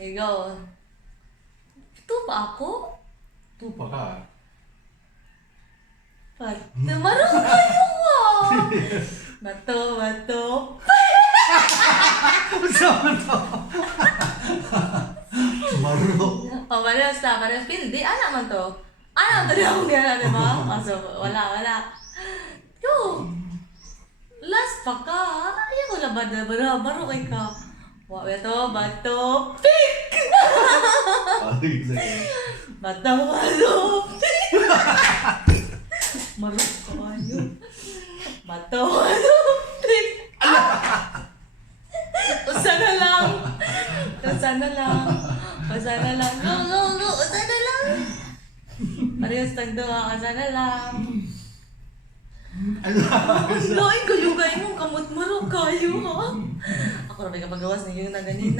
Ikaw. Ito pa ako? Tupa ka. Marunong kayo ah! Bato. Saan to? Maro. Oh, parehas. Hindi, ano man to? Ano to yung gano'n, di ba? Kaso, wala. Yo! Last pa ka. Ayaw ko na baro kay ka. Bato, pick! Bato, pick! Maruk kayo. Bato, pick! Usa na lang. Go. Usa na lang. Parehas tagdoa, usa na lang. Lain kalugay mo, kamot marok kayo, ha? Ako na may kapagawas na yung na ganina.